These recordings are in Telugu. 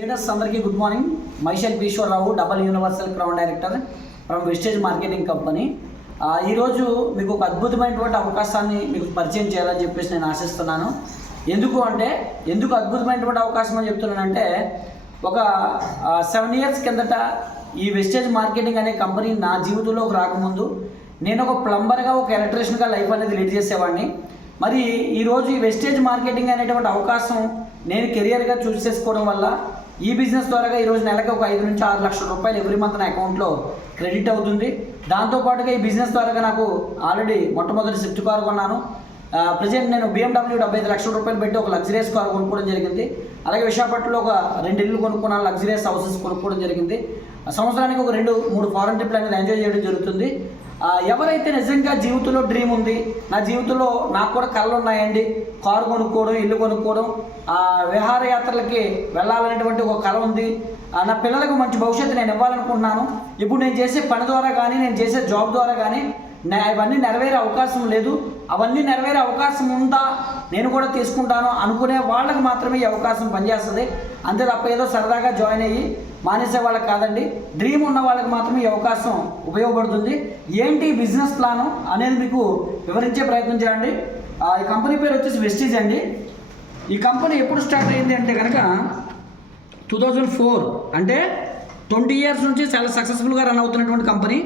లీడర్స్ అందరికీ గుడ్ మార్నింగ్. మైషల్ Eswararao, double universal crown director from Vestige marketing company. ఈరోజు మీకు ఒక అద్భుతమైనటువంటి అవకాశాన్ని మీకు పరిచయం చేయాలని చెప్పేసి నేను ఆశిస్తున్నాను. ఎందుకు అద్భుతమైనటువంటి అవకాశం అని చెప్తున్నానంటే, ఒక 7 years కిందట ఈ వెస్టేజ్ మార్కెటింగ్ అనే కంపెనీ నా జీవితంలోకి రాకముందు నేను ఒక ప్లంబర్గా, ఒక ఎలక్ట్రీషియన్గా లైఫ్ అనేది లీడ్ చేసేవాడిని. మరి ఈరోజు ఈ వెస్టేజ్ మార్కెటింగ్ అనేటువంటి అవకాశం నేను కెరియర్గా చూస్ చేసుకోవడం వల్ల ఈ బిజినెస్ ద్వారా ఈరోజు నెలకు ఒక 5 నుంచి 6 లక్షల రూపాయలు ఎవ్రీ మంత్ నా అకౌంట్లో క్రెడిట్ అవుతుంది. దాంతోపాటుగా ఈ బిజినెస్ ద్వారా నాకు ఆల్రెడీ మొట్టమొదటి స్విఫ్ట్ కార్ కొన్నాను. ప్రజెంట్ నేను BMW 75 లక్షల రూపాయలు పెట్టి ఒక లగ్జరీస్ కార్ కొనుక్కోవడం జరిగింది. అలాగే విశాఖపట్నంలో ఒక 2 ఇళ్ళు కొనుక్కున్నాను, లగ్జరీస్ హౌసెస్ కొనుక్కోవడం జరిగింది. సంవత్సరానికి ఒక 2-3 ఫారెన్ ట్రిప్లు అనేది ఎంజాయ్ చేయడం జరుగుతుంది. ఎవరైతే నిజంగా జీవితంలో డ్రీమ్ ఉంది, నా జీవితంలో నాకు కూడా కళలు ఉన్నాయండి, కారు కొనుక్కోవడం, ఇల్లు కొనుక్కోవడం, విహారయాత్రలకి వెళ్ళాలనేటువంటి ఒక కళ ఉంది, నా పిల్లలకు మంచి భవిష్యత్తు నేను ఇవ్వాలనుకుంటున్నాను, ఇప్పుడు నేను చేసే పని ద్వారా కానీ, నేను చేసే జాబ్ ద్వారా కానీ ఇవన్నీ నెరవేరే అవకాశం లేదు, అవన్నీ నెరవేరే అవకాశం ఉందా, నేను కూడా తీసుకుంటాను అనుకునే వాళ్ళకి మాత్రమే ఈ అవకాశం పనిచేస్తుంది. అంతే తప్ప ఏదో సరదాగా జాయిన్ అయ్యి మానేసే వాళ్ళకి కాదండి. డ్రీమ్ ఉన్న వాళ్ళకి మాత్రమే ఈ అవకాశం ఉపయోగపడుతుంది. ఏంటి బిజినెస్ ప్లాను అనేది మీకు వివరించే ప్రయత్నం చేయండి. ఈ కంపెనీ పేరు వచ్చేసి వెస్టీజ్ అండి. ఈ కంపెనీ ఎప్పుడు స్టార్ట్ అయింది అంటే కనుక 2004, అంటే 20 years నుంచి చాలా సక్సెస్ఫుల్గా రన్ అవుతున్నటువంటి కంపెనీ.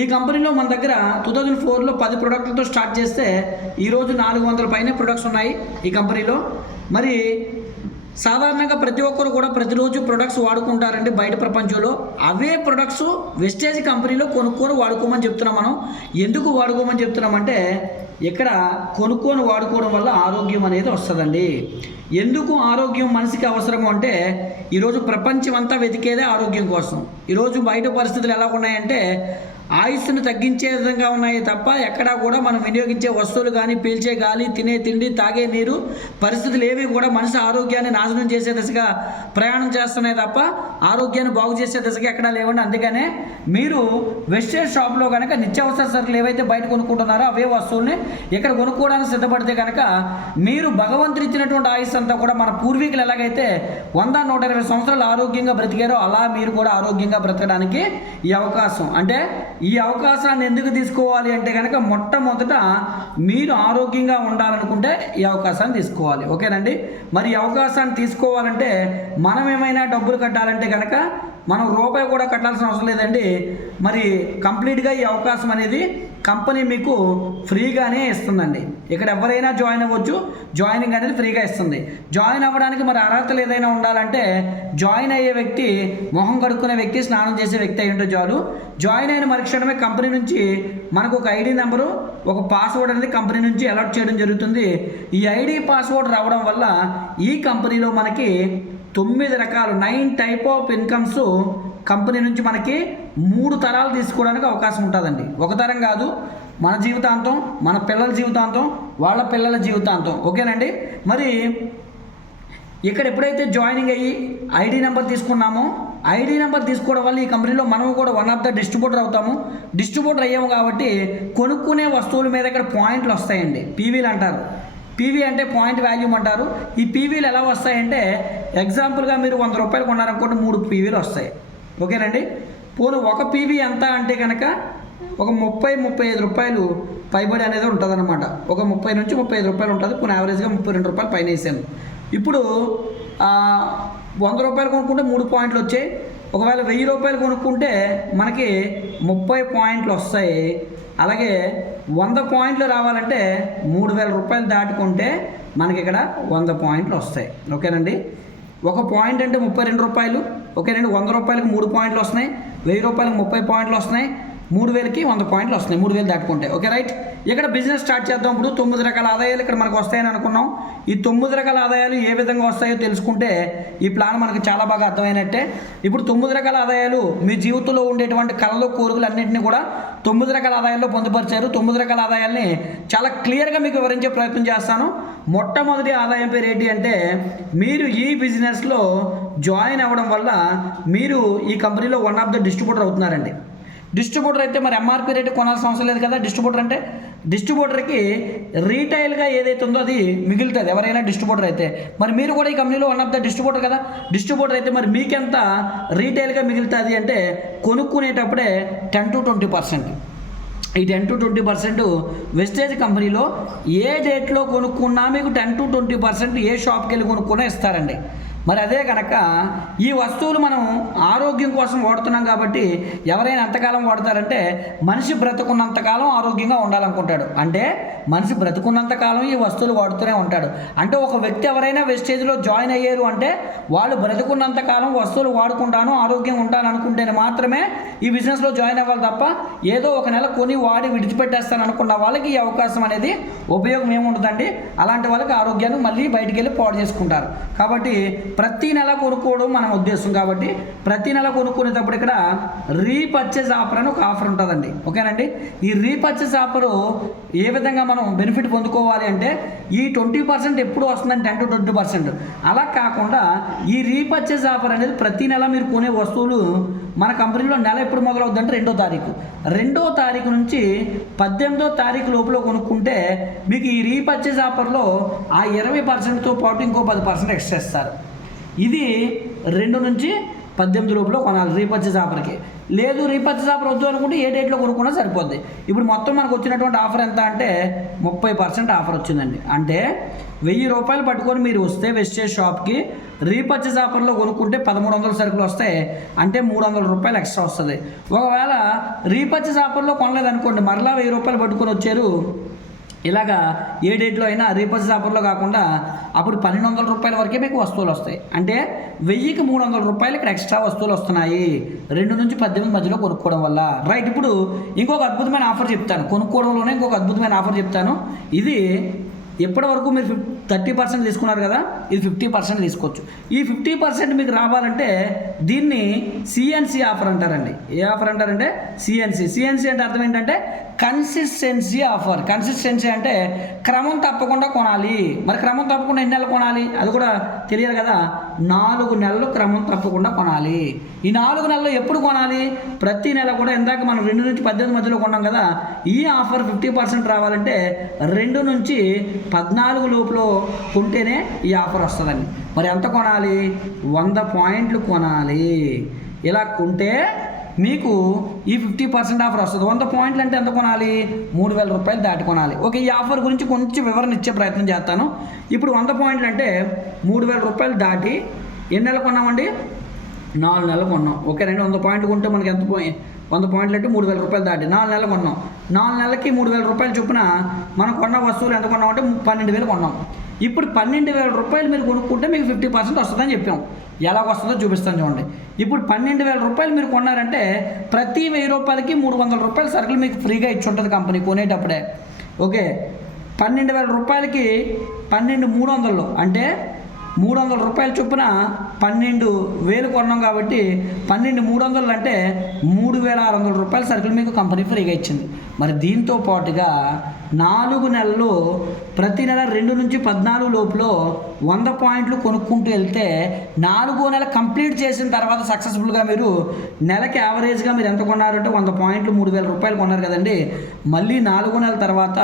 ఈ కంపెనీలో మన దగ్గర 2004లో 10 ప్రొడక్ట్లతో స్టార్ట్ చేస్తే ఈరోజు 400 పైనే ప్రొడక్ట్స్ ఉన్నాయి ఈ కంపెనీలో. మరి సాధారణంగా ప్రతి ఒక్కరు కూడా ప్రతిరోజు ప్రొడక్ట్స్ వాడుకుంటారండి బయట ప్రపంచంలో. అవే ప్రొడక్ట్స్ వెస్టేజ్ కంపెనీలో కొనుక్కొని వాడుకోమని చెప్తున్నాం. మనం ఎందుకు వాడుకోమని చెప్తున్నామంటే, ఇక్కడ కొనుక్కొని వాడుకోవడం వల్ల ఆరోగ్యం అనేది వస్తుందండి. ఎందుకు ఆరోగ్యం మనిషికి అవసరము అంటే, ఈరోజు ప్రపంచం అంతా వెతికేదే ఆరోగ్యం కోసం. ఈరోజు బయట పరిస్థితులు ఎలా ఉన్నాయంటే, ఆయుస్సును తగ్గించే విధంగా ఉన్నాయి తప్ప ఎక్కడా కూడా మనం వినియోగించే వస్తువులు కానీ, పీల్చే గాలి, తినే తిండి, తాగే నీరు పరిస్థితులు ఏవి కూడా మనిషి ఆరోగ్యాన్ని నాశనం చేసే దిశగా ప్రయాణం చేస్తున్నాయి తప్ప ఆరోగ్యాన్ని బాగు చేసే దిశగా ఎక్కడా లేవండి. అందుకనే మీరు వెస్టేజ్ షాప్లో కనుక నిత్యావసర సరుకులు ఏవైతే బయట కొనుక్కుంటున్నారో అవే వస్తువుల్ని ఇక్కడ కొనుక్కోవడానికి సిద్ధపడితే కనుక మీరు భగవంతుడు ఇచ్చినటువంటి ఆయుస్సు అంతా కూడా మన పూర్వీకులు ఎలాగైతే 100-120 సంవత్సరాలు ఆరోగ్యంగా బ్రతికారో అలా మీరు కూడా ఆరోగ్యంగా బ్రతకడానికి ఈ అవకాశం. అంటే ఈ అవకాశాన్ని ఎందుకు తీసుకోవాలి అంటే కనుక, మొట్టమొదట మీరు ఆరోగ్యంగా ఉండాలనుకుంటే ఈ అవకాశాన్ని తీసుకోవాలి. ఓకేనండి. మరి ఈ అవకాశాన్ని తీసుకోవాలంటే మనం ఏమైనా డబ్బులు కట్టాలంటే కనుక మనం రూపాయి కూడా కట్టాల్సిన అవసరం లేదండి. మరి కంప్లీట్గా ఈ అవకాశం అనేది కంపెనీ మీకు ఫ్రీగానే ఇస్తుందండి. ఇక్కడ ఎవరైనా జాయిన్ అవ్వచ్చు, జాయినింగ్ అనేది ఫ్రీగా ఇస్తుంది. జాయిన్ అవ్వడానికి మరి అర్హతలు ఏదైనా ఉండాలంటే, జాయిన్ అయ్యే వ్యక్తి మొహం కడుక్కునే వ్యక్తి, స్నానం చేసే వ్యక్తి అయి ఉంటే చాలు. జాయిన్ అయిన మరుక్షణమే కంపెనీ నుంచి మనకు ఒక ఐడి నెంబరు, ఒక పాస్వర్డ్ అనేది కంపెనీ నుంచి అలాట్ చేయడం జరుగుతుంది. ఈ ఐడి పాస్వర్డ్ రావడం వల్ల ఈ కంపెనీలో మనకి 9 రకాలు 9 టైప్ ఆఫ్ ఇన్కమ్స్ కంపెనీ నుంచి మనకి 3 తరాలు తీసుకోవడానికి అవకాశం ఉంటుందండి. ఒక తరం కాదు, మన జీవితాంతం, మన పిల్లల జీవితాంతం, వాళ్ళ పిల్లల జీవితాంతం. ఓకేనండి. మరి ఇక్కడ ఎప్పుడైతే జాయినింగ్ అయ్యి ఐడి నెంబర్ తీసుకున్నామో, ఐడి నెంబర్ తీసుకోవడం వల్ల ఈ కంపెనీలో మనం కూడా వన్ ఆఫ్ ద డిస్ట్రిబ్యూటర్ అవుతాము. డిస్ట్రిబ్యూటర్ అయ్యాము కాబట్టి కొనుక్కునే వస్తువుల మీద ఇక్కడ పాయింట్లు వస్తాయండి. పీవీలు అంటారు. పీవీ అంటే పాయింట్ వాల్యూమ్ అంటారు. ఈ పీవీలు ఎలా వస్తాయంటే, ఎగ్జాంపుల్గా మీరు 100 రూపాయలు కొన్నారనుకోండి, 3 పీవీలు వస్తాయి. ఓకేనండి. పోను ఒక పీవీ ఎంత అంటే కనుక ఒక 30-35 రూపాయలు పైబడి అనేది ఉంటుంది అనమాట. ఒక 30 నుంచి 35 రూపాయలు ఉంటుంది. కొన్ని యావరేజ్గా 32 రూపాయలు పైన వేసాను. ఇప్పుడు 100 రూపాయలు కొనుక్కుంటే 3 పాయింట్లు వచ్చాయి. ఒకవేళ 1000 రూపాయలు కొనుక్కుంటే మనకి 30 పాయింట్లు వస్తాయి. అలాగే 100 పాయింట్లు రావాలంటే 3000 రూపాయలు దాటుకుంటే మనకి ఇక్కడ 100 పాయింట్లు వస్తాయి. ఓకేనండి. ఒక పాయింట్ అంటే 32 రూపాయలు. ఓకేనండి. 100 రూపాయలకి 3 పాయింట్లు వస్తున్నాయి, 1000 రూపాయలకి 30 పాయింట్లు వస్తున్నాయి, 3000కి 100 పాయింట్లు వస్తున్నాయి. 3000 దాటుకుంటే. Okay, right. ఇక్కడ బిజినెస్ స్టార్ట్ చేద్దాం. ఇప్పుడు 9 రకాల ఆదాయాలు ఇక్కడ మనకు వస్తాయని అనుకున్నాం. ఈ 9 రకాల ఆదాయాలు ఏ విధంగా వస్తాయో తెలుసుకుంటే ఈ ప్లాన్ మనకు చాలా బాగా అర్థమైనట్టే. ఇప్పుడు 9 రకాల ఆదాయాలు మీ జీవితంలో ఉండేటువంటి కళలు, కోరికలు అన్నింటినీ కూడా 9 రకాల ఆదాయాల్లో పొందుపరిచారు. 9 రకాల ఆదాయాల్ని చాలా క్లియర్గా మీకు వివరించే ప్రయత్నం చేస్తాను. మొట్టమొదటి ఆదాయం పేరు ఏంటి అంటే, మీరు ఈ బిజినెస్లో జాయిన్ అవ్వడం వల్ల మీరు ఈ కంపెనీలో వన్ ఆఫ్ ద డిస్ట్రిబ్యూటర్ అవుతున్నారండి. డిస్ట్రిబ్యూటర్ అయితే మరి ఎంఆర్పి రేటు కొనాల్సిన అవసరం లేదు కదా. డిస్ట్రిబ్యూటర్ అంటే డిస్ట్రిబ్యూటర్కి రీటైల్గా ఏదైతే ఉందో అది మిగులుతుంది ఎవరైనా డిస్ట్రిబ్యూటర్ అయితే. మరి మీరు కూడా ఈ కంపెనీలో వన్ ఆఫ్ ద డిస్ట్రిబ్యూటర్ కదా. డిస్ట్రిబ్యూటర్ అయితే మరి మీకెంత రీటైల్గా మిగులుతుంది అంటే కొనుక్కునేటప్పుడే 10 to 20%. ఈ 10 to 20% వెస్టేజ్ కంపెనీలో ఏ డేట్లో కొనుక్కున్నా మీకు 10 to 20% ఏ షాప్కి వెళ్ళి కొనుక్కున్నా ఇస్తారండి. మరి అదే కనుక ఈ వస్తువులు మనం ఆరోగ్యం కోసం వాడుతున్నాం కాబట్టి ఎవరైనా ఎంతకాలం వాడతారంటే మనిషి బ్రతుకున్నంతకాలం ఆరోగ్యంగా ఉండాలనుకుంటాడు. అంటే మనిషి బ్రతుకున్నంతకాలం ఈ వస్తువులు వాడుతూనే ఉంటాడు. అంటే ఒక వ్యక్తి ఎవరైనా వెస్టేజ్లో జాయిన్ అయ్యారు అంటే వాళ్ళు బ్రతుకున్నంతకాలం వస్తువులు వాడుకుంటాను ఆరోగ్యం ఉంటాను అనుకుంటేనే మాత్రమే ఈ బిజినెస్లో జాయిన్ అవ్వాలి తప్ప ఏదో ఒక నెల కొని వాడి విడిచిపెట్టేస్తాను అనుకున్న వాళ్ళకి ఈ అవకాశం అనేది ఉపయోగం ఏముంటుందండి. అలాంటి వాళ్ళకి ఆరోగ్యాన్ని మళ్ళీ బయటికి వెళ్ళి పాడు చేసుకుంటారు. కాబట్టి ప్రతి నెల కొనుక్కోవడం మన ఉద్దేశం. కాబట్టి ప్రతి నెల కొనుక్కునేటప్పుడు ఇక్కడ రీపర్చేజ్ ఆఫర్ అని ఒక ఆఫర్ ఉంటుందండి. ఓకేనండి. ఈ రీపర్చేజ్ ఆఫరు ఏ విధంగా మనం బెనిఫిట్ పొందుకోవాలి అంటే ఈ 20% ఎప్పుడు వస్తుందండి 10 to 20%. అలా కాకుండా ఈ రీపర్చేజ్ ఆఫర్ అనేది ప్రతి నెల మీరు కొనే వస్తువులు మన కంపెనీలో నెల ఎప్పుడు మొదలవుతుందంటే 2వ తారీఖు. 2వ తారీఖు నుంచి 18వ తారీఖు లోపల కొనుక్కుంటే మీకు ఈ రీపర్చేజ్ ఆఫర్లో ఆ 20%తో పాటు ఇంకో 10% ఎక్స్ట్రా ఇస్తారు. ఇది 2 నుంచి 18 లోపల కొనాలి రీపర్చేజ్ ఆఫర్కి. లేదు రీపర్చేజ్ ఆఫర్ వద్దు అనుకుంటే ఏ డేట్లో కొనుక్కున్నా సరిపోద్ది. ఇప్పుడు మొత్తం మనకు వచ్చినటువంటి ఆఫర్ ఎంత అంటే 30% ఆఫర్ వచ్చిందండి. అంటే 1000 రూపాయలు పట్టుకొని మీరు వస్తే వెస్టేజ్ షాప్కి రీపర్చేజ్ ఆఫర్లో కొనుక్కుంటే 1300 సరుకులు వస్తాయి. అంటే 300 రూపాయలు ఎక్స్ట్రా వస్తుంది. ఒకవేళ రీపర్చేజ్ ఆఫర్లో కొనలేదనుకోండి మరలా 1000 రూపాయలు పట్టుకొని వచ్చారు ఇలాగా ఏ డేట్లో అయినా రీపర్చేజ్ ఆఫర్లో కాకుండా అప్పుడు 1200 రూపాయల వరకే మీకు వస్తువులు వస్తాయి. అంటే 1000కి 300 రూపాయలు ఇక్కడ ఎక్స్ట్రా వస్తువులు వస్తున్నాయి 2 నుంచి 18 మధ్యలో కొనుక్కోవడం వల్ల. రైట్. ఇప్పుడు ఇంకొక అద్భుతమైన ఆఫర్ చెప్తాను. కొనుక్కోవడంలోనే ఇంకొక అద్భుతమైన ఆఫర్ చెప్తాను. ఇది ఎప్పటి వరకు మీరు 30% తీసుకున్నారు కదా, ఇది 50% తీసుకోవచ్చు. ఈ 50% మీకు రావాలంటే దీన్ని సిఎన్సి ఆఫర్ అంటారండి. ఏ ఆఫర్ అంటారంటే సిఎన్సి అంటే అర్థం ఏంటంటే కన్సిస్టెన్సీ ఆఫర్. కన్సిస్టెన్సీ అంటే క్రమం తప్పకుండా కొనాలి. మరి క్రమం తప్పకుండా ఎన్ని నెలలు కొనాలి అది కూడా తెలియదు కదా. 4 నెలలు క్రమం తప్పకుండా కొనాలి. ఈ 4 నెలలు ఎప్పుడు కొనాలి? ప్రతి నెల కూడా. ఇందాక మనం 2 నుంచి 18 మధ్యలో కొన్నాం కదా. ఈ ఆఫర్ 50% రావాలంటే 2 నుంచి 14 లోపల కొంటేనే ఈ ఆఫర్ వస్తుందండి. మరి ఎంత కొనాలి? 100 పాయింట్లు కొనాలి. ఇలా కొంటే మీకు ఈ 50% ఆఫర్ వస్తుంది. 100 పాయింట్లు అంటే ఎంత కొనాలి? 3000 రూపాయలు దాటి కొనాలి. ఓకే. ఈ ఆఫర్ గురించి కొంచెం వివరణ ఇచ్చే ప్రయత్నం చేస్తాను. ఇప్పుడు 100 పాయింట్లు అంటే 3000 రూపాయలు దాటి ఎన్ని నెలలు కొన్నామండి? 4 నెలలు కొన్నాం. ఓకే రండి. 100 పాయింట్లు కొంటే మనకి ఎంత 100 పాయింట్లు అంటే 3000 రూపాయలు దాటి 4 నెలలు కొన్నాం. 4 నెలలకి 3000 రూపాయలు చొప్పున మనం కొన్న వస్తువులు ఎంత కొన్నామంటే 12000 కొన్నాం. ఇప్పుడు 12000 రూపాయలు మీరు కొనుక్కుంటే మీకు 50% వస్తుందని చెప్పాం. ఎలా వస్తుందో చూపిస్తాను చూడండి. ఇప్పుడు 12000 రూపాయలు మీరు కొన్నారంటే ప్రతి 1000 రూపాయలకి 300 రూపాయల సరుకులు మీకు ఫ్రీగా ఇచ్చి ఉంటుంది కంపెనీ కొనేటప్పుడే. ఓకే. 12000 రూపాయలకి 12300 అంటే 300 రూపాయల చొప్పున 12000 కొన్నాం కాబట్టి 12300 అంటే 3600 రూపాయల సరుకులు మీకు కంపెనీ ఫ్రీగా ఇచ్చింది. మరి దీంతో పాటుగా 4 నెలలు ప్రతి నెల 2 నుంచి 14 లోపల 100 పాయింట్లు కొనుక్కుంటూ వెళ్తే 4వ నెల కంప్లీట్ చేసిన తర్వాత సక్సెస్ఫుల్గా మీరు నెలకి యావరేజ్గా మీరు ఎంత కొన్నారంటే 100 పాయింట్లు 3000 రూపాయలు కొన్నారు కదండి. మళ్ళీ 4వ నెల తర్వాత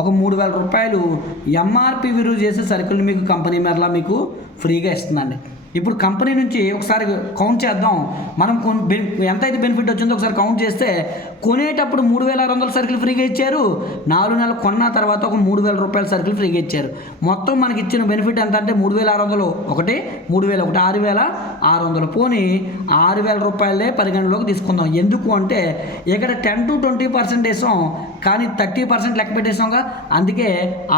ఒక 3000 రూపాయలు ఎంఆర్పి విలువ చేసే సరుకులు మీకు కంపెనీ మేరలా మీకు ఫ్రీగా ఇస్తుందండి. ఇప్పుడు కంపెనీ నుంచి ఒకసారి కౌంట్ చేద్దాం. మనం ఎంతైతే బెనిఫిట్ వచ్చిందో ఒకసారి కౌంట్ చేస్తే కొనేటప్పుడు 3600 సరుకులు ఫ్రీగా ఇచ్చారు. 4 నెలలు కొన్న తర్వాత ఒక 3000 రూపాయల సరుకులు ఫ్రీగా ఇచ్చారు. మొత్తం మనకి ఇచ్చిన బెనిఫిట్ ఎంత అంటే 3600 ఒకటి 3000 ఒకటి 6600 పోనీ 6000 రూపాయలే పరిగణలోకి తీసుకుందాం. ఎందుకు అంటే ఇక్కడ 10 to 20% వేసాం కానీ 30% లెక్క పెట్టేసాంగా. అందుకే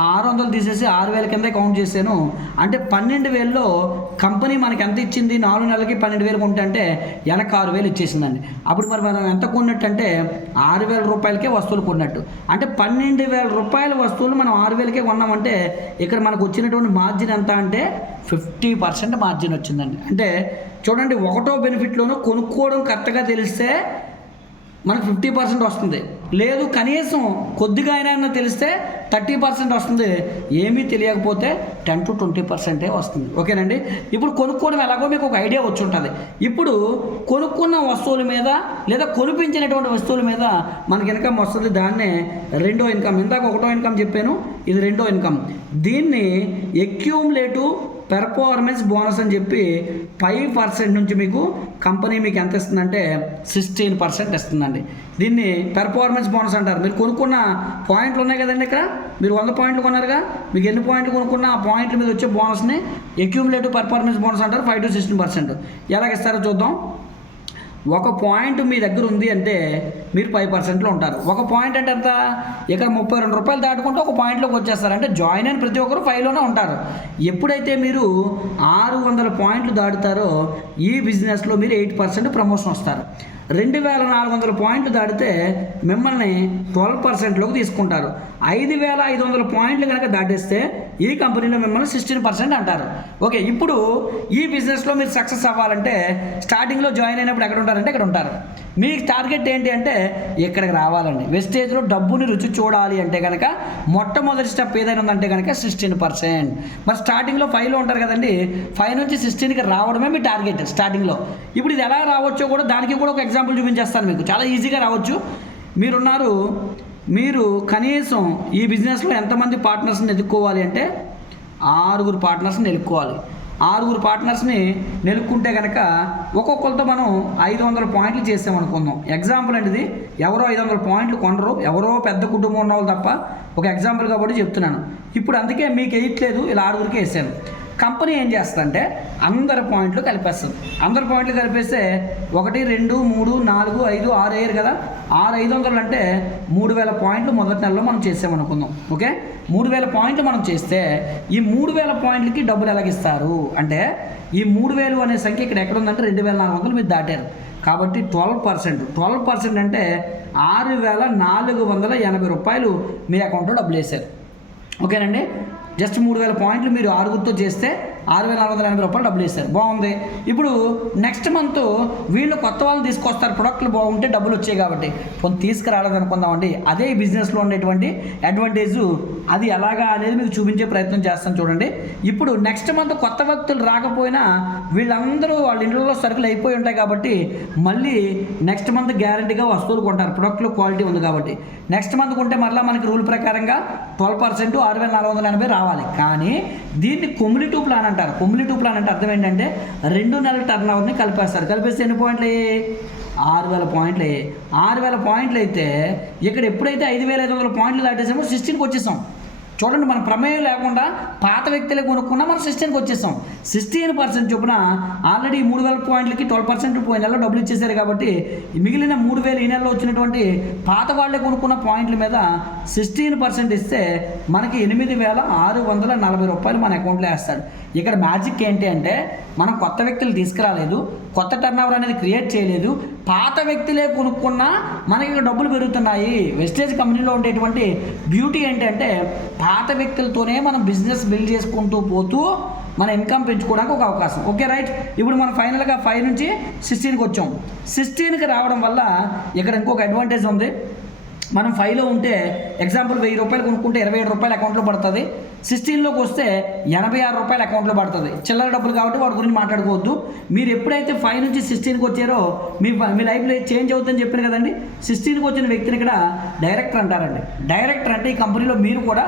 600 తీసేసి 6000 కింద కౌంట్ చేశాను. అంటే 12000లో కంపెనీ మనకి ఎంత ఇచ్చింది? 4 నెలలకి 12000 కొంటే అంటే వెనక 6000 ఇచ్చేసిందండి. అప్పుడు మరి మనం ఎంత కొన్నట్టు అంటే 6000 రూపాయలకే వస్తువులు కొన్నట్టు. అంటే 12000 రూపాయల వస్తువులు మనం 6000కే కొన్నామంటే ఇక్కడ మనకు వచ్చినటువంటి మార్జిన్ ఎంత అంటే 50% మార్జిన్ వచ్చిందండి. అంటే చూడండి, ఒకటో బెనిఫిట్లోనూ కొనుక్కోవడం కరెక్ట్గా తెలిస్తే మనకు 50% వస్తుంది. లేదు కనీసం కొద్దిగా అయినా తెలిస్తే 30% వస్తుంది, ఏమీ తెలియకపోతే 10 to 20% వస్తుంది. ఓకేనండి. ఇప్పుడు కొనుక్కోవడం ఎలాగో మీకు ఒక ఐడియా వచ్చి ఉంటుంది. ఇప్పుడు కొనుక్కున్న వస్తువుల మీద లేదా కొనిపించినటువంటి వస్తువుల మీద మనకి ఇన్కమ్ వస్తుంది. దాన్నే రెండో ఇన్కమ్. ఇందాక ఒకటో ఇన్కమ్ చెప్పాను, ఇది రెండో ఇన్కమ్. దీన్ని అక్యూములేటివ్ పెర్ఫార్మెన్స్ బోనస్ అని చెప్పి 5% నుంచి మీకు కంపెనీ మీకు ఎంత ఇస్తుందంటే 16% ఇస్తుందండి. దీన్ని పెర్ఫార్మెన్స్ బోనస్ అంటారు. మీరు కొనుక్కున్న పాయింట్లు ఉన్నాయి కదండి, ఇక్కడ మీరు 100 పాయింట్లు కొన్నారుగా, మీకు ఎన్ని పాయింట్లు కొనుక్కున్న ఆ పాయింట్ల మీద వచ్చే బోనస్ని అక్యూములేటివ్ పెర్ఫార్మెన్స్ బోనస్ అంటారు. 5 to 16%. ఎలాగ ఇస్తారో చూద్దాం. ఒక పాయింట్ మీ దగ్గర ఉంది అంటే మీరు 5%లో ఉంటారు. ఒక పాయింట్ అంటే ఎంత, ఇక్కడ 32 రూపాయలు దాటుకుంటే ఒక పాయింట్లోకి వచ్చేస్తారు. అంటే జాయిన్ అయిన ప్రతి ఒక్కరు 5లోనే ఉంటారు. ఎప్పుడైతే మీరు 600 పాయింట్లు దాటుతారో ఈ బిజినెస్లో మీరు 8% ప్రమోషన్ వస్తారు. 2400 పాయింట్లు దాటితే మిమ్మల్ని 12%లోకి తీసుకుంటారు. 5500 పాయింట్లు కనుక దాటిస్తే ఈ కంపెనీలో మిమ్మల్ని 16% అంటారు. ఓకే, ఇప్పుడు ఈ బిజినెస్లో మీరు సక్సెస్ అవ్వాలంటే స్టార్టింగ్లో జాయిన్ అయినప్పుడు ఎక్కడ ఉంటారంటే ఇక్కడ ఉంటారు. మీ టార్గెట్ ఏంటి అంటే ఇక్కడికి రావాలండి. వెస్టేజ్లో డబ్బుని రుచి చూడాలి అంటే కనుక మొట్టమొదటి స్టెప్ ఏదైనా ఉందంటే కనుక 16%. మరి స్టార్టింగ్లో 5లో ఉంటారు కదండి, 5 నుంచి 16కి రావడమే మీ టార్గెట్ స్టార్టింగ్లో. ఇప్పుడు ఇది ఎలా రావచ్చో కూడా దానికి కూడా ఒక ఎగ్జాంపుల్ చూపించేస్తాను మీకు. చాలా ఈజీగా రావచ్చు. మీరున్నారు, మీరు కనీసం ఈ బిజినెస్లో ఎంతమంది పార్ట్నర్స్ని ఎదుర్కోవాలి అంటే 6 పార్ట్నర్స్ని ఎదుర్కోవాలి. 6 పార్ట్నర్స్ని నెలుక్కుంటే కనుక ఒక్కొక్కరితో మనం 500 పాయింట్లు చేసామనుకుందాం. ఎగ్జాంపుల్ అండి ఇది. ఎవరో 500 పాయింట్లు కొనరు, ఎవరో పెద్ద కుటుంబం ఉన్న వాళ్ళు తప్ప. ఒక ఎగ్జాంపుల్ కాబట్టి చెప్తున్నాను. ఇప్పుడు అందుకే మీకు వేయట్లేదు, ఇలా 6కే వేసాను. కంపెనీ ఏం చేస్తుందంటే అందరి పాయింట్లు కలిపేస్తుంది. అందరి పాయింట్లు కలిపేస్తే 1 2 3 4 5 6 అయ్యారు కదా. 6,500 అంటే 3000 పాయింట్లు మొదటి నెలలో మనం చేసామనుకుందాం. ఓకే, 3000 పాయింట్లు మనం చేస్తే ఈ 3000 పాయింట్లకి డబ్బులు ఎలాగిస్తారు అంటే ఈ 3000 అనే సంఖ్య ఇక్కడ ఎక్కడ ఉందంటే 2400 మీరు దాటారు కాబట్టి 12% అంటే 6480 రూపాయలు మీ అకౌంట్లో డబ్బులు వేశారు. ఓకేనండి. జస్ట్ 3000 పాయింట్లు మీరు 6తో చేస్తే 6480 రూపాయలు డబ్బులు ఇస్తారు. బాగుంది. ఇప్పుడు నెక్స్ట్ మంత్ వీళ్ళు కొత్త వాళ్ళు తీసుకొస్తారు, ప్రొడక్ట్లు బాగుంటే డబ్బులు వచ్చాయి కాబట్టి. కొంత తీసుకురాలేదు అనుకుందామండి. అదే ఈ బిజినెస్లో ఉండేటువంటి అడ్వాంటేజ్. అది ఎలాగా అనేది మీకు చూపించే ప్రయత్నం చేస్తాను చూడండి. ఇప్పుడు నెక్స్ట్ మంత్ కొత్త వ్యక్తులు రాకపోయినా వీళ్ళందరూ వాళ్ళ ఇంట్లో సరుకులు అయిపోయి ఉంటాయి కాబట్టి మళ్ళీ నెక్స్ట్ మంత్ గ్యారంటీగా వస్తువులు కొంటారు, ప్రొడక్ట్లో క్వాలిటీ ఉంది కాబట్టి. నెక్స్ట్ మంత్ కొంటే మళ్ళీ మనకి రూల్ ప్రకారంగా 12% 6480 రావాలి. కానీ దీన్ని క్యుములేటివ్ ప్లాన్ అంటారు. క్యుములేటివ్ ప్లాన్ అంటే అర్థం ఏంటంటే 2 నెలల టర్న్ ఓవర్ని కలిపేస్తారు. కలిపేస్తే ఎన్ని పాయింట్లు అయ్యాయి? 6000 పాయింట్లు అయ్యాయి. 6000 పాయింట్లు అయితే ఇక్కడ ఎప్పుడైతే 5500 పాయింట్లు దాటేసామో 16కి వచ్చేసాం. చూడండి, మన ప్రమేయం లేకుండా పాత వ్యక్తులే కొనుక్కున్నా మనం 16కి వచ్చేసాం. 16% చొప్పున ఆల్రెడీ 3000 పాయింట్లకి 12% పోయిన నెలలో డబ్బులు ఇచ్చేసారు కాబట్టి మిగిలిన 3000 ఈ నెలలో వచ్చినటువంటి పాత వాళ్ళే కొనుక్కున్న పాయింట్ల మీద 16% ఇస్తే మనకి 8640 రూపాయలు మన అకౌంట్లో వేస్తాడు. ఇక్కడ మ్యాజిక్ ఏంటి అంటే మనం కొత్త వ్యక్తులు తీసుకురాలేదు, కొత్త టర్న్ ఓవర్ అనేది క్రియేట్ చేయలేదు, పాత వ్యక్తులే కొనుక్కున్నా మనకి డబ్బులు పెరుగుతున్నాయి. వెస్టేజ్ కంపెనీలో ఉండేటువంటి బ్యూటీ ఏంటంటే పాత వ్యక్తులతోనే మనం బిజినెస్ బిల్డ్ చేసుకుంటూ పోతూ మన ఇన్కమ్ పెంచుకోవడానికి ఒక అవకాశం. Okay, right. ఇప్పుడు మనం ఫైనల్గా 5 నుంచి 16కి వచ్చాం. 16కి రావడం వల్ల ఇక్కడ ఇంకొక అడ్వాంటేజ్ ఉంది. మనం 5లో ఉంటే ఎగ్జాంపుల్ 1000 రూపాయలు కొనుక్కుంటే 27 రూపాయలు అకౌంట్లో పడుతుంది. 16లోకి వస్తే 86 రూపాయలు అకౌంట్లో పడుతుంది. చిల్లర డబ్బులు కాబట్టి వాటి గురించి మాట్లాడుకోవద్దు. మీరు ఎప్పుడైతే 5 నుంచి 16కి వచ్చారో మీ లైఫ్లో చేంజ్ అవుతుందని చెప్పాను కదండి. 16కి వచ్చిన వ్యక్తిని ఇక్కడ డైరెక్టర్ అంటారండి. డైరెక్టర్ అంటే ఈ కంపెనీలో మీరు కూడా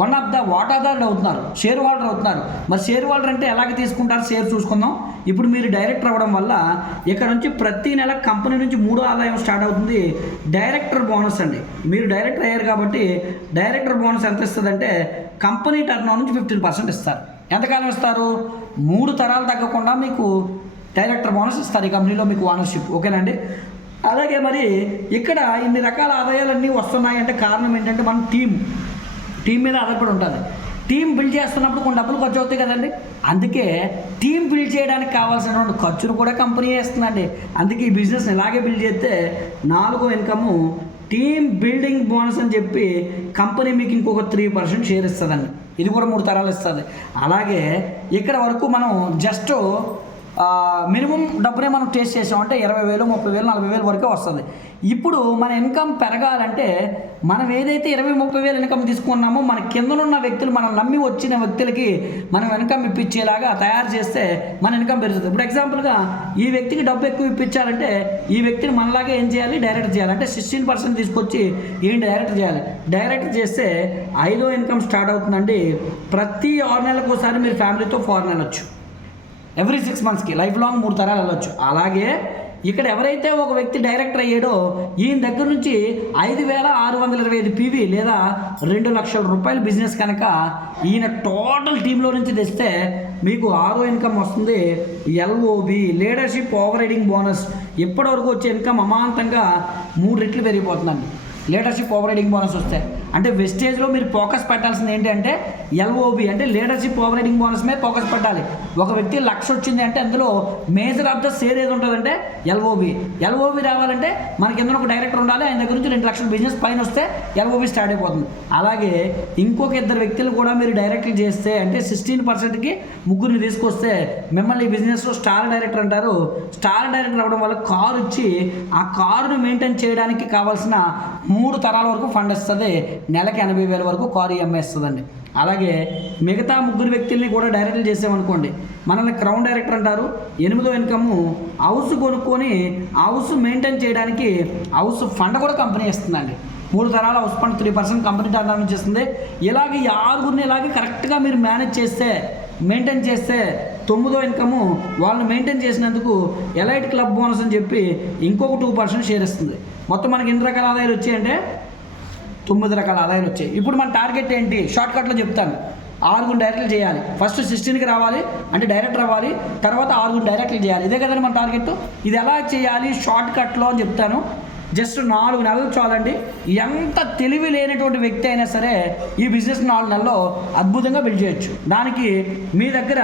వన్ ఆఫ్ ద వాటాదారులు అవుతున్నారు, షేర్ హోల్డర్ అవుతున్నారు. మరి షేర్ హోల్డర్ అంటే ఎలాగ తీసుకుంటారు షేర్ చూసుకుందాం. ఇప్పుడు మీరు డైరెక్టర్ అవ్వడం వల్ల ఇక్కడ నుంచి ప్రతి నెల కంపెనీ నుంచి 3వ ఆదాయం స్టార్ట్ అవుతుంది. డైరెక్టర్ బోనస్ అండి. మీరు డైరెక్టర్ అయ్యారు కాబట్టి డైరెక్టర్ బోనస్ ఎంత ఇస్తుందంటే కంపెనీ టర్న్ ఓవర్ నుంచి 15% ఇస్తారు. ఎంతకాలం ఇస్తారు? 3 తరాలు తగ్గకుండా మీకు డైరెక్టర్ బోనస్ ఇస్తారు ఈ కంపెనీలో మీకు ఓనర్షిప్. ఓకేనండి. అలాగే మరి ఇక్కడ ఇన్ని రకాల ఆదాయాలన్నీ వస్తున్నాయి అంటే కారణం ఏంటంటే మన టీం మీద ఆధారపడి ఉంటుంది. టీం బిల్డ్ చేస్తున్నప్పుడు కొన్ని డబ్బులు ఖర్చు అవుతాయి కదండి. అందుకే టీం బిల్డ్ చేయడానికి కావాల్సినటువంటి ఖర్చును కూడా కంపెనీ చేస్తుందండి. అందుకే ఈ బిజినెస్ ఇలాగే బిల్డ్ చేస్తే 4వ ఇన్కమ్ టీమ్ బిల్డింగ్ బోనస్ అని చెప్పి కంపెనీ మీకు ఇంకొక 3% షేర్ ఇస్తుందండి. ఇది కూడా 3 తరాలు ఇస్తుంది. అలాగే ఇక్కడ వరకు మనం జస్ట్ మినిమం డబ్బునే మనం టేస్ట్ చేసామంటే 20,000, 30,000, 40,000 వరకే వస్తుంది. ఇప్పుడు మన ఇన్కమ్ పెరగాలంటే మనం ఏదైతే 20-30,000 ఇన్కమ్ తీసుకున్నామో మన కిందనున్న వ్యక్తులు, మనం నమ్మి వచ్చిన వ్యక్తులకి మనం ఇన్కమ్ ఇప్పించేలాగా తయారు చేస్తే మన ఇన్కమ్ పెరుగుతుంది. ఇప్పుడు ఎగ్జాంపుల్గా ఈ వ్యక్తికి డబ్బు ఎక్కువ ఇప్పించాలంటే ఈ వ్యక్తిని మనలాగే ఏం చేయాలి, డైరెక్ట్ చేయాలి. అంటే 16% తీసుకొచ్చి ఈయన డైరెక్ట్ చేయాలి. డైరెక్ట్ చేస్తే 5వ ఇన్కమ్ స్టార్ట్ అవుతుందండి. ప్రతి 6 నెలలకు ఒకసారి మీరు ఫ్యామిలీతో ఫారెన్ వెళ్ళొచ్చు. ఎవ్రీ 6 మంత్స్కి లైఫ్ లాంగ్ 3 తరాలు వెళ్ళొచ్చు. అలాగే ఇక్కడ ఎవరైతే ఒక వ్యక్తి డైరెక్టర్ అయ్యాడో ఈయన దగ్గర నుంచి 5,625 పీవీ లేదా 2 లక్షల రూపాయల బిజినెస్ కనుక ఈయన టోటల్ టీంలో నుంచి తెస్తే మీకు 6వ ఇన్కమ్ వస్తుంది. LOB, leadership over riding bonus. ఇప్పటివరకు వచ్చే ఇన్కమ్ అమాంతంగా 3 రెట్లు పెరిగిపోతుందండి. లీడర్షిప్ ఓవర్ రైడింగ్ బోనస్ వస్తే అంటే వెస్టేజ్లో మీరు ఫోకస్ పెట్టాల్సింది ఏంటంటే ఎల్ఓబి అంటే లీడర్షిప్ ఓవర్ రైడింగ్ బోనస్ మీద ఫోకస్ పెట్టాలి. ఒక వ్యక్తి 1,00,000 వచ్చింది అంటే అందులో మేజర్ ఆఫ్ ద షేర్ ఏది ఉంటుందంటే ఎల్ఓబి రావాలంటే మనకి ఎందులో ఒక డైరెక్టర్ ఉండాలి. ఆయన దగ్గర నుంచి 2 లక్షల బిజినెస్ పైన వస్తే ఎల్ఓబి స్టార్ట్ అయిపోతుంది. అలాగే ఇంకొక 2 వ్యక్తులు కూడా మీరు డైరెక్ట్లు చేస్తే అంటే 16%కి 3 తీసుకొస్తే మిమ్మల్ని ఈ బిజినెస్లో స్టార్ డైరెక్టర్ అంటారు. స్టార్ డైరెక్టర్ అవ్వడం వల్ల కారు ఇచ్చి ఆ కారును మెయింటైన్ చేయడానికి కావాల్సిన 3 తరాల వరకు ఫండ్ ఇస్తుంది. నెలకి 80,000 వరకు కారు ఈఎంఐ ఇస్తుందండి. అలాగే మిగతా 3 వ్యక్తుల్ని కూడా డైరెక్ట్లు చేసామనుకోండి, మనల్ని క్రౌన్ డైరెక్టర్ అంటారు. 8వ ఇన్కమ్ హౌస్ కొనుక్కొని హౌస్ మెయింటైన్ చేయడానికి హౌస్ ఫండ్ కూడా కంపెనీ ఇస్తుందండి. 3 తరాల హౌస్ ఫండ్ 3% కంపెనీ టర్న్ నుంచి ఇస్తుంది. ఇలాగే ఈ 6గురిని ఇలాగే కరెక్ట్గా మీరు మేనేజ్ చేస్తే, మెయింటైన్ చేస్తే 9వ ఇన్కమ్ వాళ్ళని మెయింటైన్ చేసినందుకు ఎలైట్ క్లబ్ బోనస్ అని చెప్పి ఇంకొక 2% షేర్ ఇస్తుంది. మొత్తం మనకి ఎన్ని రకాల ఆదాయాలు వచ్చాయంటే 9 రకాల ఆదాయాలు వచ్చాయి. ఇప్పుడు మన టార్గెట్ ఏంటి, షార్ట్ కట్లో చెప్తాను. 6 డైరెక్ట్లు చేయాలి. ఫస్ట్ 16కి రావాలి అంటే డైరెక్టర్ అవ్వాలి. తర్వాత 6 డైరెక్ట్లు చేయాలి. ఇదే కదండి మన టార్గెట్. ఇది ఎలా చేయాలి షార్ట్ కట్లో అని చెప్తాను. జస్ట్ 4 నెలలు చాలండి. ఎంత తెలివి లేనటువంటి వ్యక్తి అయినా సరే ఈ బిజినెస్ 4 నెలల్లో అద్భుతంగా బిల్డ్ చేయొచ్చు. దానికి మీ దగ్గర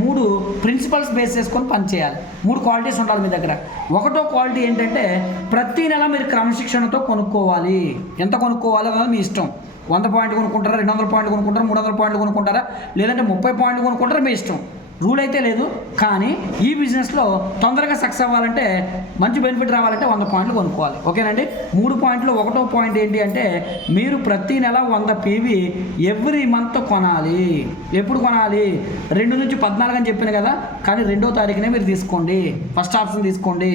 3 ప్రిన్సిపల్స్ బేస్ చేసుకొని పనిచేయాలి. 3 క్వాలిటీస్ ఉండాలి మీ దగ్గర. 1వ క్వాలిటీ ఏంటంటే ప్రతి నెల మీరు క్రమశిక్షణతో కొనుక్కోవాలి. ఎంత కొనుక్కోవాలో కదా మీ ఇష్టం. 100 పాయింట్ కొనుక్కుంటారా, 200 పాయింట్లు కొనుక్కుంటారా, 300 పాయింట్లు కొనుక్కుంటారా, లేదంటే 30 పాయింట్లు కొనుక్కుంటారా, మీ ఇష్టం. రూల్ అయితే లేదు. కానీ ఈ బిజినెస్లో తొందరగా సక్సెస్ అవ్వాలంటే, మంచి బెనిఫిట్ రావాలంటే 100 పాయింట్లు కొనుక్కోవాలి. ఓకేనండి. 3 పాయింట్లు. 1వ పాయింట్ ఏంటి అంటే మీరు ప్రతి నెల 100 పీవీ ఎవ్రీ మంత్ కొనాలి. ఎప్పుడు కొనాలి? 2 నుంచి 14 అని చెప్పాను కదా, కానీ 2వ తారీఖునే మీరు తీసుకోండి. ఫస్ట్ ఆప్షన్ తీసుకోండి.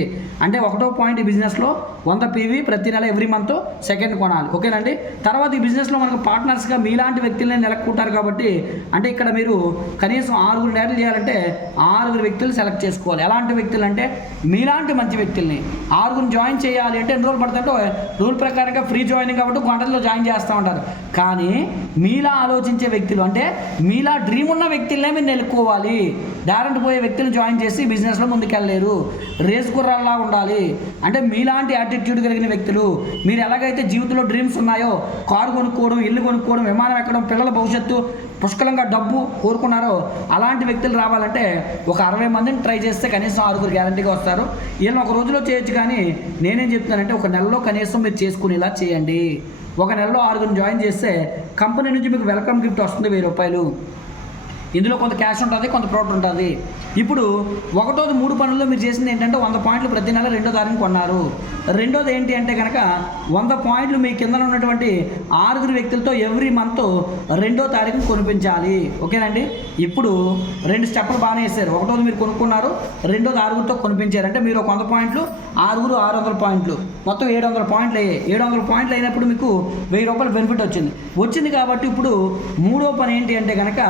అంటే 1వ పాయింట్ ఈ బిజినెస్లో 100 పీవీ ప్రతి నెల ఎవ్రీ మంత్ సెకండ్ కొనాలి. ఓకేనండి. తర్వాత ఈ బిజినెస్లో మనకు పార్ట్నర్స్గా మీలాంటి వ్యక్తులనే నెలకొంటారు కాబట్టి, అంటే ఇక్కడ మీరు కనీసం 6 నెలలు చేయాలి అంటే 6 వ్యక్తులు సెలెక్ట్ చేసుకోవాలి. ఎలాంటి వ్యక్తులు అంటే మీలాంటి మంచి వ్యక్తుల్ని 6 జాయిన్ చేయాలి అంటే ఎన్ని రోజులు పడుతుందంటే రూల్ ప్రకారంగా ఫ్రీ జాయినింగ్ కాబట్టి గంటల్లో జాయిన్ చేస్తూ ఉంటారు. కానీ మీలా ఆలోచించే వ్యక్తులు అంటే మీలా డ్రీమ్ ఉన్న వ్యక్తులనే మీరు నెలుకోవాలి. డైరెక్ట్ పోయే వ్యక్తులు జాయిన్ చేసి బిజినెస్లో ముందుకెళ్ళలేరు. రేసు గుర్రాల్లా ఉండాలి. అంటే మీలాంటి యాటిట్యూడ్ కలిగిన వ్యక్తులు, మీరు ఎలాగైతే జీవితంలో డ్రీమ్స్ ఉన్నాయో, కారు కొనుక్కోవడం, ఇల్లు కొనుక్కోవడం, విమానం ఎక్కడం, పిల్లల భవిష్యత్తు, పుష్కలంగా డబ్బు కోరుకున్నారో అలాంటి వ్యక్తులు రావాలంటే ఒక 60 మందిని ట్రై చేస్తే కనీసం 6 గ్యారంటీగా వస్తారు. వీళ్ళని ఒక రోజులో చేయొచ్చు. కానీ నేనేం చెప్తున్నానంటే ఒక నెలలో కనీసం మీరు చేసుకునేలా చేయండి. ఒక నెలలో 6 జాయిన్ చేస్తే కంపెనీ నుంచి మీకు వెల్కమ్ గిఫ్ట్ వస్తుంది 1000 రూపాయలు. ఇందులో కొంత క్యాష్ ఉంటుంది, కొంత ప్రోడక్ట్ ఉంటుంది. ఇప్పుడు 1వది 3 పనుల్లో మీరు చేసింది ఏంటంటే 100 పాయింట్లు ప్రతి నెల 2వ తారీఖున కొన్నారు. 2వది ఏంటి అంటే కనుక 100 పాయింట్లు మీ కింద ఉన్నటువంటి 6 వ్యక్తులతో ఎవ్రీ మంత్ 2వ తారీఖున కొనిపించాలి. ఓకేనండి. ఇప్పుడు 2 స్టెప్పులు బాగానే వేసారు. 1వది మీరు కొనుక్కున్నారు, 2వది 6 కొనిపించారు. అంటే మీరు 100 పాయింట్లు, 6 600 పాయింట్లు, మొత్తం 700 పాయింట్లు అయ్యాయి. 700 పాయింట్లు అయినప్పుడు మీకు 1000 రూపాయలు బెనిఫిట్ వచ్చింది కాబట్టి ఇప్పుడు 3వ పని ఏంటి అంటే కనుక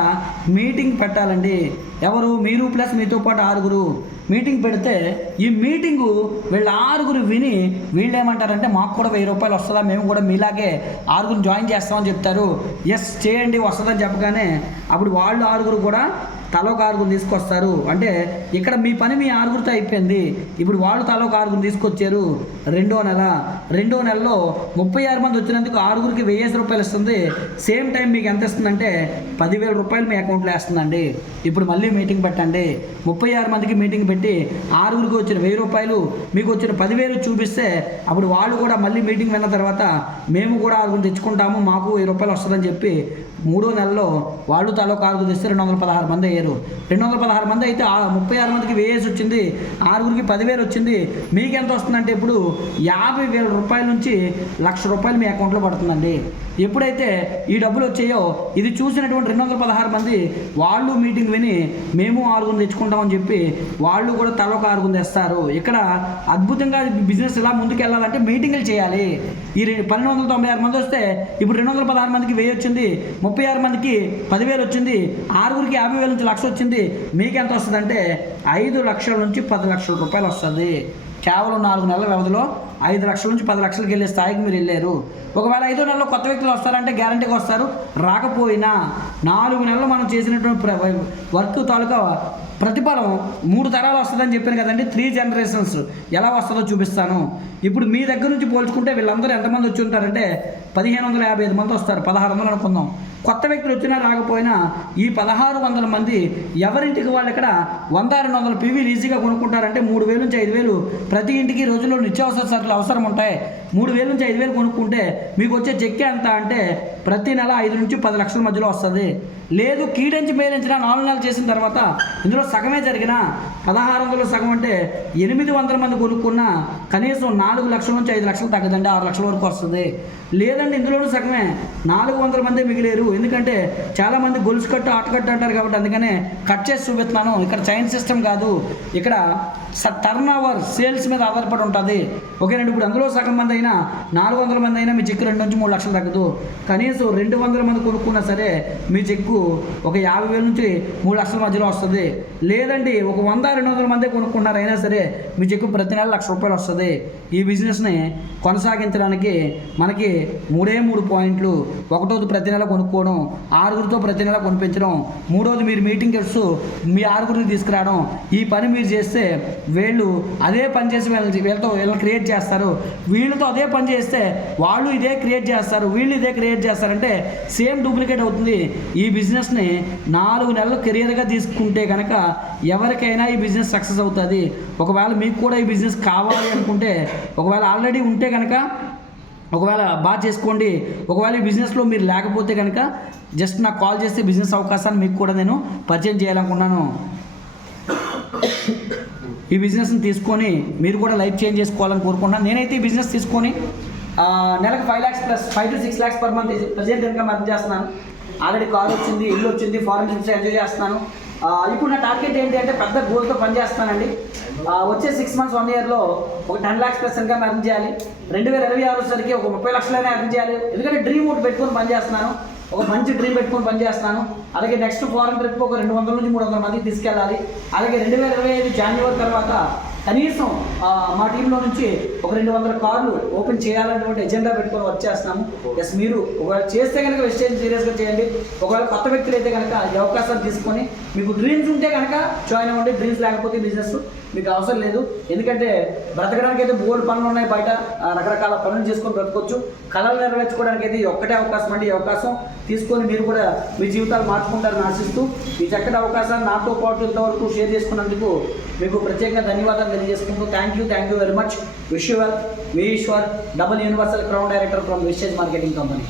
మీటింగ్ పెట్టాలండి. ఎవరు? మీరు ప్లస్ మీతో పాటు 6 మీటింగ్ పెడితే ఈ మీటింగు వీళ్ళ 6 విని వీళ్ళు ఏమంటారంటే మాకు కూడా 1000 రూపాయలు వస్తుందా, మేము కూడా మీలాగే 6 జాయిన్ చేస్తామని చెప్తారు. ఎస్ చేయండి వస్తుందని చెప్పగానే అప్పుడు వాళ్ళు 6 కూడా తలోక 6 తీసుకొస్తారు. అంటే ఇక్కడ మీ పని మీ 6తో అయిపోయింది. ఇప్పుడు వాళ్ళు తలోక 6 తీసుకొచ్చారు. 2వ నెలలో 36 మంది వచ్చినందుకు 6కి 1000 రూపాయలు ఇస్తుంది. సేమ్ టైం మీకు ఎంత ఇస్తుందంటే 10,000 రూపాయలు మీ అకౌంట్లో వేస్తుందండి. ఇప్పుడు మళ్ళీ మీటింగ్ పెట్టండి. 36 మందికి మీటింగ్ పెట్టి 6కి వచ్చిన 1000 రూపాయలు, మీకు వచ్చిన 10,000 చూపిస్తే అప్పుడు వాళ్ళు కూడా మళ్ళీ మీటింగ్ విన్న తర్వాత మేము కూడా 6 తెచ్చుకుంటాము, మాకు 1000 రూపాయలు వస్తుందని చెప్పి 3వ నెలలో వాళ్ళు తలోక 6 తెస్తే 216 మంది అయ్యారు. లేరు. 216 మంది అయితే 36 మందికి 1000 వచ్చింది, 6గురికి 10,000 వచ్చింది. మీకు ఎంత వస్తుందంటే ఇప్పుడు 50,000 రూపాయల నుంచి ₹1,00,000 మీ అకౌంట్లో పడుతుందండి. ఎప్పుడైతే ఈ డబ్బులు వచ్చాయో ఇది చూసినటువంటి 216 మంది వాళ్ళు మీటింగ్ విని మేము 6 తెచ్చుకుంటామని చెప్పి వాళ్ళు కూడా తలొక 6 తెస్తారు. ఇక్కడ అద్భుతంగా బిజినెస్ ఇలా ముందుకు వెళ్ళాలంటే మీటింగ్లు చేయాలి. ఈ 1296 మంది వస్తే ఇప్పుడు 216 మందికి 1000 వచ్చింది, 36 మందికి 10,000 వచ్చింది, 6గురికి 50,000 నుంచి 1,00,000 వచ్చింది. మీకు ఎంత వస్తుందంటే 5 లక్షల నుంచి 10 లక్షల రూపాయలు వస్తుంది. కేవలం 4 నెలల వ్యవధిలో 5 లక్షల నుంచి 10 లక్షలకి వెళ్ళే స్థాయికి మీరు వెళ్ళారు. ఒకవేళ 5వ నెలలో కొత్త వ్యక్తులు వస్తారంటే గ్యారంటీగా వస్తారు. రాకపోయినా 4 నెలలు మనం చేసినటువంటి వర్క్ తాలూకా ప్రతిఫలం 3 తరాలు వస్తుందని చెప్పాను కదండి. 3 జనరేషన్స్ ఎలా వస్తుందో చూపిస్తాను. ఇప్పుడు మీ దగ్గర నుంచి పోల్చుకుంటే వీళ్ళందరూ ఎంతమంది వచ్చి ఉంటారంటే 1,555 మంది వస్తారు. 1,600 అనుకుందాం. కొత్త వ్యక్తులు వచ్చినా రాకపోయినా ఈ 1,600 మంది ఎవరింటికి వాళ్ళు ఇక్కడ 100-200 పీవీలు ఈజీగా కొనుక్కుంటారంటే 3,000 నుంచి 5,000 ప్రతి ఇంటికి రోజుల్లో నిత్యావసర సరుకులు అవసరం ఉంటాయి. 3,000 నుంచి 5,000 కొనుక్కుంటే మీకు వచ్చే చెక్ ఎంత అంటే ప్రతి నెల 5 నుంచి 10 లక్షల మధ్యలో వస్తుంది. లేదు కీడించి మేలించిన 4 నెలలు చేసిన తర్వాత ఇందులో సగమే జరిగిన 1,600 సగం అంటే 800 మంది కొనుక్కున్నా కనీసం 4 లక్షల నుంచి 5 లక్షలు తగ్గదండి, 6 లక్షల వరకు వస్తుంది. లేదండి ఇందులోనూ సగమే 400 మంది మిగిలేరు. ఎందుకంటే చాలామంది గొలుసు కట్టు ఆటకట్టు అంటారు కాబట్టి అందుకనే కట్ చేసి చూపిస్తున్నాను. ఇక్కడ చైన్ సిస్టమ్ కాదు, ఇక్కడ టర్న్ ఓవర్ సేల్స్ మీద ఆధారపడి ఉంటుంది. ఓకేనండి. ఇప్పుడు అందులో సగం మంది అయినా 400 మంది అయినా మీ చెక్కు 2 నుంచి 3 లక్షలు తగ్గదు. కనీసం 200 మంది కొనుక్కున్నా సరే మీ చెక్కు ఒక 50,000 నుంచి 3 లక్షల మధ్యలో వస్తుంది. లేదండి ఒక 100-200 మంది కొనుక్కున్నారు అయినా సరే మీ చెక్కు ప్రతి నెల ₹1,00,000 వస్తుంది. ఈ బిజినెస్ని కొనసాగించడానికి మనకి 3 పాయింట్లు. ఒకటోది ప్రతి నెల కొనుక్కోవడం, 6గురితో ప్రతి నెల కొనిపించడం, 3వది మీరు మీటింగ్ చేస్తూ మీ 6గురిని తీసుకురావడం. ఈ పని మీరు చేస్తే వీళ్ళు అదే పని చేసి వీళ్ళని క్రియేట్ చేస్తారు. వీళ్ళతో అదే పని చేస్తే వాళ్ళు ఇదే క్రియేట్ చేస్తారు, వీళ్ళు ఇదే క్రియేట్ చేస్తారంటే సేమ్ డూప్లికేట్ అవుతుంది. ఈ బిజినెస్ని 4 నెలలు కెరియర్గా తీసుకుంటే కనుక ఎవరికైనా ఈ బిజినెస్ సక్సెస్ అవుతుంది. ఒకవేళ మీకు కూడా ఈ బిజినెస్ కావాలి అనుకుంటే, ఒకవేళ ఆల్రెడీ ఉంటే కనుక ఒకవేళ బాగా చేసుకోండి. ఒకవేళ ఈ బిజినెస్లో మీరు లేకపోతే కనుక జస్ట్ నాకు కాల్ చేస్తే బిజినెస్ అవకాశాన్ని మీకు కూడా నేను పరిచయం చేయాలనుకున్నాను. ఈ బిజినెస్ని తీసుకొని మీరు కూడా లైఫ్ చేంజ్ చేసుకోవాలని కోరుకుంటున్నాను. నేనైతే ఈ బిజినెస్ తీసుకొని నెలకు 5 lakhs plus 5 to 6 lakhs per month present income earn చేస్తున్నాను. ఆల్రెడీ కార్ వచ్చింది, ఇల్లు వచ్చింది, ఫారెన్ ట్రిప్స్ ఎంజాయ్ చేస్తున్నాను. ఇప్పుడు నా టార్గెట్ ఏంటి అంటే పెద్ద గోల్తో పనిచేస్తానండి. వచ్చే 6 months 1 yearలో ఒక 10 lakhs ప్లస్ ఇన్కమ్ ఎర్న్ చేయాలి. 2026 సరికి ఒక 30 లక్షలైనా ఎర్న్ చేయాలి. ఎందుకంటే డ్రీమ్ ఒకటి పెట్టుకొని పనిచేస్తున్నాను, ఒక మంచి డ్రీమ్ పెట్టుకొని పనిచేస్తున్నాను. అలాగే నెక్స్ట్ ఫారెన్ ట్రిప్ ఒక 200 నుంచి 300 మందికి తీసుకెళ్ళాలి. అలాగే 2025 జనవరి తర్వాత కనీసం మా టీంలో నుంచి ఒక 200 కార్లు ఓపెన్ చేయాలనేటువంటి ఎజెండా పెట్టుకొని వర్క్ చేస్తున్నాము. ఎస్ మీరు ఒకవేళ చేస్తే కనుక వెస్టేజ్ సీరియస్గా చేయండి. ఒకవేళ కొత్త వ్యక్తులు అయితే కనుక ఈ అవకాశాలు తీసుకొని మీకు డ్రీమ్స్ ఉంటే కనుక జాయిన్ అవ్వండి. డ్రీమ్స్ లేకపోతే బిజినెస్ మీకు అవసరం లేదు. ఎందుకంటే బ్రతకడానికి అయితే బోల్డ్ పనులు ఉన్నాయి, బయట రకరకాల పనులు చేసుకొని బ్రతకొచ్చు. కళలు నెరవేర్చుకోవడానికి అయితే ఒక్కటే అవకాశం అండి. ఈ అవకాశం తీసుకొని మీరు కూడా మీ జీవితాలు మార్చుకుంటారని ఆశిస్తూ ఈ చక్కటి అవకాశాన్ని నాతో పాటు ఇంతవరకు షేర్ చేసుకున్నందుకు మీకు ప్రత్యేకంగా ధన్యవాదాలు తెలియజేసుకుంటూ thank you very much. Wish you well. మీ Eshwar, double universal crown director from Vestige marketing company.